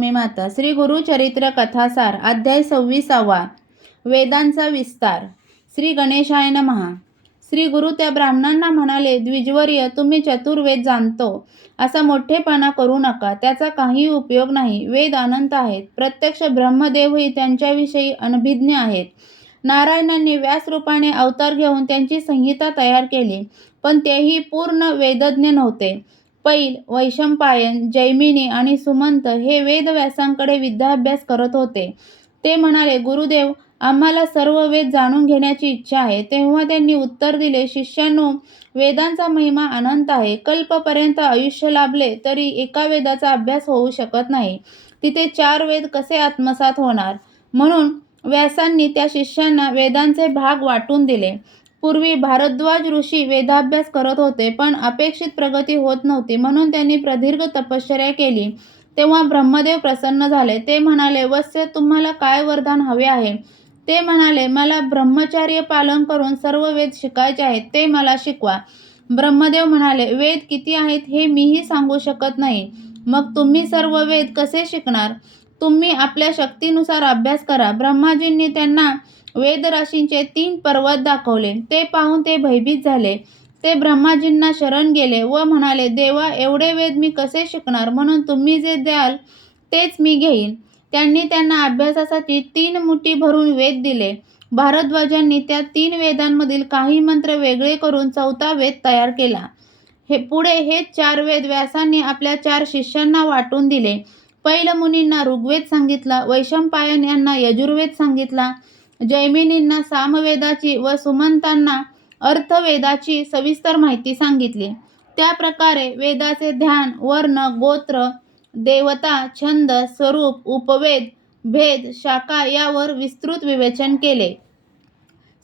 तुम्ही माता. श्री गुरुचरित्र कथासार अध्याय 26 वेदांचा विस्तार. श्री गणेशाय नमः. श्री गुरु त्या ब्राह्मणांना म्हणाले, द्विजवर्य, तुम्ही चतुर्वेद जाणतो असा मोठेपणा करू नका. त्याचा काही उपयोग नाही. वेद अनंत आहेत. प्रत्यक्ष ब्रह्मदेवही त्यांच्याविषयी अनभिज्ञ आहेत. नारायणांनी व्यासरूपाने अवतार घेऊन त्यांची संहिता तयार केली, पण तेही पूर्ण वेदज्ञ नव्हते. पैल, वैशंपायन, जैमिनी आणि सुमंत हे वेदव्यासांकडे विद्याभ्यास करत होते. ते म्हणाले, गुरुदेव, आम्हाला सर्व वेद जाणून घेण्याची इच्छा आहे. तेव्हा त्यांनी उत्तर दिले, शिष्यानो, वेदांचा महिमा अनंत आहे. कल्पपर्यंत आयुष्य लाभले तरी एका वेदाचा अभ्यास होऊ शकत नाही. तिथे 4 वेद कसे आत्मसात होणार? म्हणून व्यासांनी त्या शिष्यांना वेदांचे भाग वाटून दिले. पूर्वी भारद्वाज ऋषी वेदाभ्यास करत होते, पण अपेक्षित प्रगती होत नव्हती. म्हणून त्यांनी प्रदीर्घ तपश्चर्या केली. तेव्हा ब्रह्मदेव प्रसन्न झाले. ते म्हणाले, वत्स, तुम्हाला काय वरदान हवे आहे? ते म्हणाले, मला ब्रह्मचर्य पालन करून सर्व वेद शिकायचे आहेत. ते मला शिकवा. ब्रह्मदेव म्हणाले, वेद किती आहेत हे मीही सांगू शकत नाही. मग तुम्ही सर्व वेद कसे शिकणार? तुम्ही आपल्या शक्तीनुसार अभ्यास करा. ब्रह्माजींनी त्यांना वेदराशींचे 3 पर्वत दाखवले. ते पाहून ते भयभीत झाले. ते ब्रह्माजींना शरण गेले व म्हणाले, देवा, एवढे वेद मी कसे शिकणार? म्हणून तुम्ही जे द्याल तेच मी घेईन. त्यांनी त्यांना अभ्यासासाठी 3 मुठी भरून वेद दिले. भारद्वाजांनी त्या 3 वेदांमधील काही मंत्र वेगळे करून 4था वेद तयार केला. पुढे हेच 4 वेद व्यासांनी आपल्या 4 शिष्यांना वाटून दिले. पैल मुनींना ऋग्वेद सांगितला, वैशंपायन यांना यजुर्वेद सांगितला, जैमिनींना सामवेदाची व सुमंतांना अर्थवेदाची सविस्तर माहिती सांगितली. त्या प्रकारे वेदाचे ध्यान, वर्ण, गोत्र, देवता, छंद, स्वरूप, उपवेद, भेद, शाखा यावर विस्तृत विवेचन केले.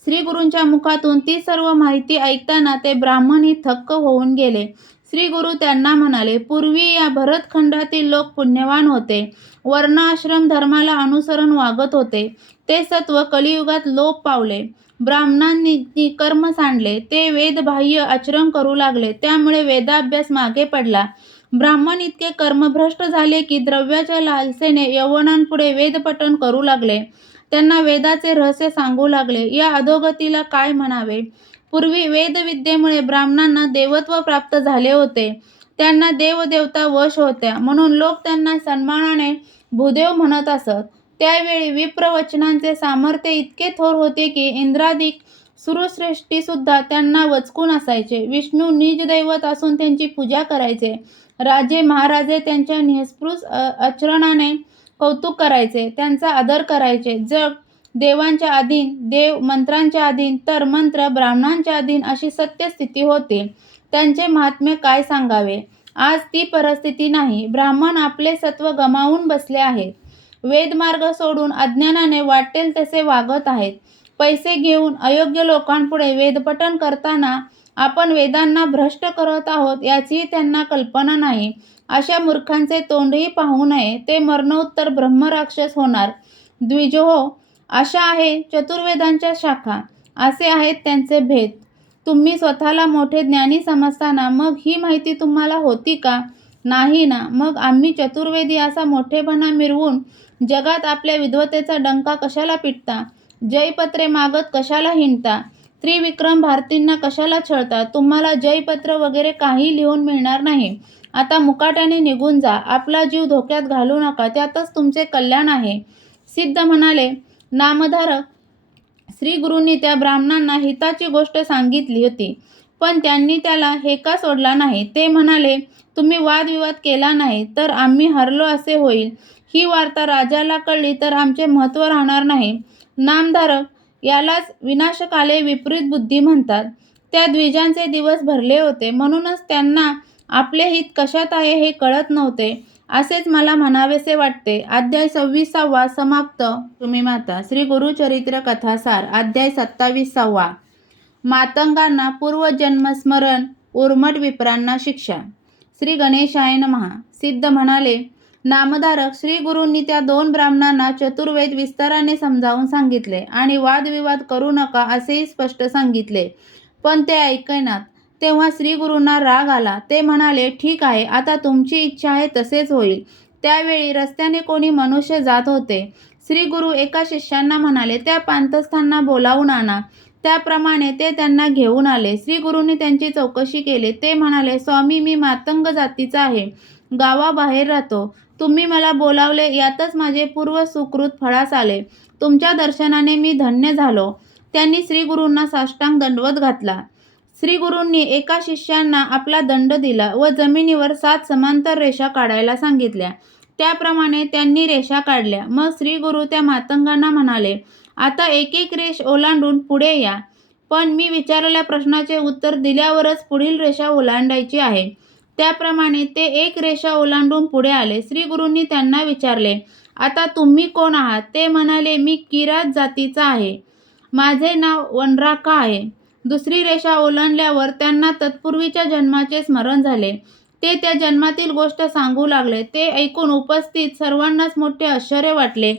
श्री गुरूंच्या मुखातून ती सर्व माहिती ऐकताना ते ब्राह्मणही थक्क होऊन गेले. श्री गुरु त्यांना म्हणाले, पूर्वी या भरतखंडातील लोक पुण्यवान होते. वर्ण आश्रम धर्माला अनुसरून वागत होते. ते सत्व कलियुगात लोप पावले. ब्राह्मणांनी कर्म सांडले. ते वेदबाह्य आचरण करू लागले. त्यामुळे वेदाभ्यास मागे पडला. ब्राह्मण इतके कर्मभ्रष्ट झाले की द्रव्याच्या लालसेने यवनांपुढे वेदपठण करू लागले. त्यांना वेदाचे रहस्य सांगू लागले. या अधोगतीला काय म्हणावे? पूर्वी वेदविद्येमुळे ब्राह्मणांना देवत्व प्राप्त झाले होते. त्यांना देवदेवता वश होत्या, म्हणून लोक त्यांना सन्मानाने भूदेव म्हणत असत. त्यावेळी विप्रवचनांचे सामर्थ्य इतके थोर होते की इंद्रादिक सुरश्रेष्ठीसुद्धा त्यांना वचकून असायचे. विष्णू निजदैवत असून त्यांची पूजा करायचे. राजे महाराजे त्यांच्या निःस्पृह आचरणाने कौतुक करायचे. त्यांचा आदर करायचे. जग देवांच्या अधीन, देव मंत्रांच्या अधीन, तर मंत्र ब्राह्मणांच्या अधीन अशी सत्य स्थिती होती. त्यांचे महात्म्य काय सांगावे? आज ती परिस्थिती नाही. ब्राह्मण आपले सत्व गमावून बसले आहेत. वेदमार्ग सोडून अज्ञानाने वाटेल तसे वागत आहेत. पैसे घेऊन अयोग्य लोकांपुढे वेदपठण करताना आपण वेदांना भ्रष्ट करत आहोत याचीही त्यांना कल्पना नाही. अशा मूर्खांचे तोंडही पाहू नये. ते मरणोत्तर ब्रह्मराक्षस होणार. द्विजहो, अशा आहे चतुर्वेदांच्या शाखा. असे आहेत त्यांचे भेद. तुम्ही स्वतःला मोठे ज्ञानी समजताना मग ही माहिती तुम्हाला होती का? नाही ना. मग आम्ही चतुर्वेदी असा मोठेपणा मिरवून जगात आपल्या विद्वतेचा डंका कशाला पिटता? जयपत्रे मागत कशाला हिंडता? त्रिविक्रम भारतींना कशाला छळता? तुम्हाला जयपत्र वगैरे काही लिहून मिळणार नाही. आता मुकाट्याने निघून जा. आपला जीव धोक्यात घालू नका. त्यातच तुमचे कल्याण आहे. सिद्ध म्हणाले, नामधारक, श्री गुरूंनी त्या ब्राह्मणांना हिताची गोष्ट सांगितली होती, पण त्यांनी त्याला हेका सोडला नाही. ते म्हणाले, तुम्ही वादविवाद केला नाही तर आम्ही हरलो असे होईल. ही वार्ता राजाला कळली तर आमचे महत्त्व राहणार नाही. नामधारक, यालाच विनाशकाले विपरीत बुद्धी म्हणतात. त्या द्विजांचे दिवस भरले होते, म्हणूनच त्यांना आपले हित कशात आहे हे कळत नव्हते, असेच मला म्हणावेसे वाटते. अध्याय 26 समाप्त. तुम्ही माता. श्री गुरुचरित्र कथासार अध्याय 27. मातंगांना पूर्वजन्मस्मरण, उर्मट विप्रांना शिक्षा. श्री गणेशाय नमः. सिद्ध म्हणाले, नामधारक, श्री गुरूंनी त्या 2 ब्राह्मणांना चतुर्वेद विस्ताराने समजावून सांगितले आणि वादविवाद करू नका असेही स्पष्ट सांगितले, पण ते ऐकेनात. तेव्हा श्री गुरूंना राग आला. ते म्हणाले, ठीक आहे, आता तुमची इच्छा आहे तसेच होईल. त्यावेळी रस्त्याने कोणी मनुष्य जात होते. श्री गुरु एका शिष्यांना म्हणाले, त्या पांथस्थांना बोलावून आणा. त्याप्रमाणे ते त्यांना घेऊन आले. श्री गुरूंनी त्यांची चौकशी केली. ते म्हणाले, स्वामी, मी मातंग जातीचा आहे, गावाबाहेर राहतो. तुम्ही मला बोलावले यातच माझे पूर्व सुकृत फळास आले. तुमच्या दर्शनाने मी धन्य झालो. त्यांनी श्री गुरूंना साष्टांग दंडवत घातला. श्री गुरूंनी एका शिष्यांना आपला दंड दिला व जमिनीवर 7 समांतर रेषा काढायला सांगितल्या. त्याप्रमाणे त्यांनी रेषा काढल्या. मग श्री गुरु त्या मातंगांना म्हणाले, आता एक एक रेष ओलांडून पुढे या. पण मी विचारलेल्या प्रश्नाचे उत्तर दिल्यावरच पुढील रेषा ओलांडायची आहे. त्याप्रमाणे ते एक रेषा ओलांडून पुढे आले. श्री गुरूंनी त्यांना विचारले, आता तुम्ही कोण आहात? ते म्हणाले, मी किरात जातीचा आहे. माझे नाव वनराका आहे. दुसरी रेषा ओलांडल्यावर त्यांना तत्पूर्वीच्या जन्माचे स्मरण झाले. ते त्या जन्मातील गोष्ट सांगू लागले. ते ऐकून उपस्थित सर्वांनाच मोठे आश्चर्य वाटले.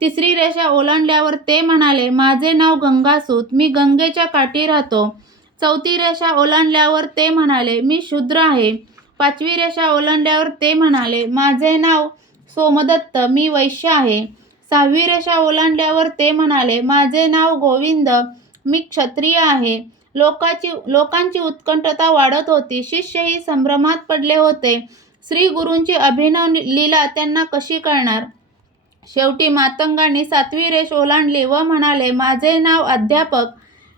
तिसरी रेषा ओलांडल्यावर ते म्हणाले, माझे नाव गंगासूत, मी गंगेच्या काठी राहतो. चौथी रेषा ओलांडल्यावर ते म्हणाले, मी शूद्र आहे. पाचवी रेषा ओलांडल्यावर ते म्हणाले, माझे नाव सोमदत्त, मी वैश्य आहे. सहावी रेषा ओलांडल्यावर ते म्हणाले, माझे नाव गोविंद, मी क्षत्रिय आहे. लोकांची उत्कंठता वाढत होती. शिष्यही संभ्रमात पडले होते. श्री गुरूंची अभिनव लीला त्यांना कशी कळणार? शेवटी मातंगांनी 7वी रेष ओलांडली व म्हणाले, माझे नाव अध्यापक,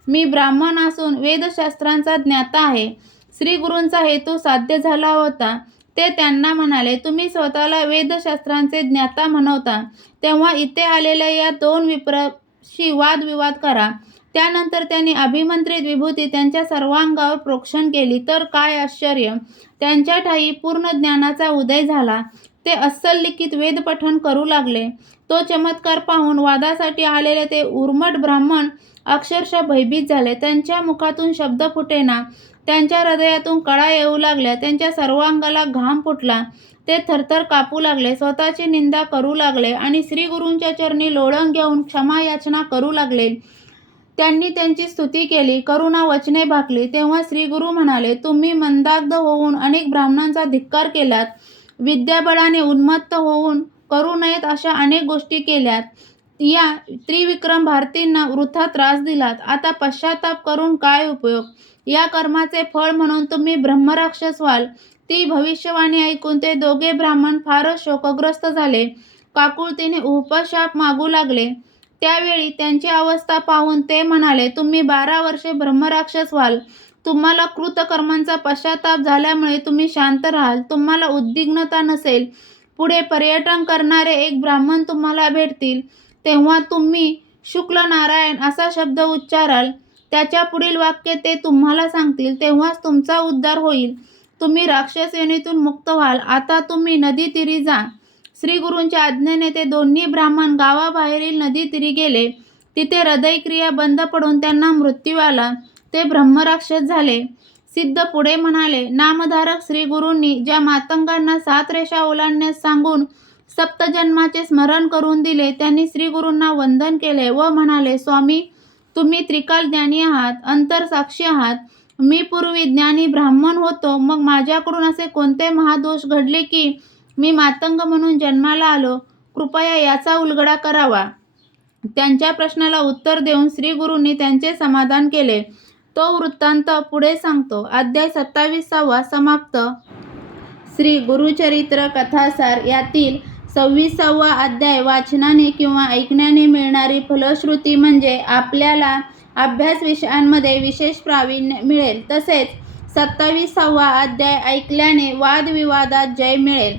मी ब्राह्मण असून वेदशास्त्रांचा ज्ञाता आहे. श्री गुरूंचा हेतू साध्य झाला होता. ते त्यांना म्हणाले, तुम्ही स्वतःला वेदशास्त्रांचे ज्ञाता म्हणवता, तेव्हा इथे आलेल्या या 2 विप्रशी वादविवाद करा. त्यानंतर त्यांनी अभिमंत्रित विभूती त्यांच्या सर्वांगावर प्रोक्षण केली. तर काय आश्चर्य! त्यांच्या ठायी पूर्ण ज्ञानाचा उदय झाला. ते अस्सल लिखित वेदपठण करू लागले. तो चमत्कार पाहून वादासाठी आलेले ते उर्मट ब्राह्मण अक्षरशः भयभीत झाले. त्यांच्या मुखातून शब्द फुटेना. त्यांच्या हृदयातून कळा येऊ लागल्या. त्यांच्या सर्वांगाला घाम फुटला. ते थरथर कापू लागले. स्वतःची निंदा करू लागले आणि श्री गुरूंच्या चरणी लोळण घेऊन क्षमा याचना करू लागले. त्यांनी त्यांची स्तुती केली, करुणा वचने भाकली. तेव्हा श्री गुरु म्हणाले, तुम्ही मंदाग्ध होऊन अनेक ब्राह्मणांचा धिक्कार केलात. विद्याबळाने उन्मत्त होऊन करू नयेत अशा अनेक गोष्टी केल्यात. या त्रिविक्रम भारतींना वृथा त्रास दिलात. आता पश्चाताप करून काय उपयोग? या कर्माचे फळ म्हणून तुम्ही ब्रह्मराक्षस व्हाल. ती भविष्यवाणी ऐकून ते दोघे ब्राह्मण फारच शोकग्रस्त झाले. काकुळतीने उपशाप मागू लागले. त्यावेळी त्यांची अवस्था पाहून ते म्हणाले, तुम्ही 12 वर्षे ब्रह्मराक्षस व्हाल. तुम्हाला कृतकर्मांचा पश्चाताप झाल्यामुळे तुम्ही शांत राहाल. तुम्हाला उद्विग्नता नसेल. पुढे पर्यटन करणारे एक ब्राह्मण तुम्हाला भेटतील. तेव्हा तुम्ही शुक्ल नारायण असा शब्द उच्चाराल. त्याच्या पुढील वाक्य ते तुम्हाला सांगतील. तेव्हाच तुमचा उद्धार होईल. तुम्ही राक्षस योनीतून मुक्त व्हाल. आता तुम्ही नदीतीरी जा. श्री गुरूंच्या आज्ञेने ते दोन्ही ब्राह्मण गावाबाहेरील नदीतीरी गेले. तिथे हृदयक्रिया बंद पडून त्यांना मृत्यू आला. ते ब्रह्मराक्षस झाले. सिद्ध पुढे म्हणाले, नामधारक श्री गुरूंनी ज्या मातंगांना 7 रेषा ओलांडण्यास सांगून सप्तजन्माचे स्मरण करून दिले, त्यांनी श्री गुरूंना वंदन केले व म्हणाले, स्वामी, तुम्ही त्रिकाल ज्ञानी आहात, अंतरसाक्षी आहात. मी पूर्वी ज्ञानी ब्राह्मण होतो. मग माझ्याकडून असे कोणते महादोष घडले की मी मातंग म्हणून जन्माला आलो? कृपया याचा उलगडा करावा. त्यांच्या प्रश्नाला उत्तर देऊन श्री गुरूंनी त्यांचे समाधान केले. तो वृत्तांत पुढे सांगतो. अध्याय 27 समाप्त. श्री गुरुचरित्र कथासार यातील 26वा अध्याय वाचनाने किंवा ऐकण्याने मिळणारी फलश्रुती म्हणजे आपल्याला अभ्यास विषयांमध्ये विशेष प्रावीण्य मिळेल. तसेच 27वा अध्याय ऐकल्याने वादविवादात जय मिळेल.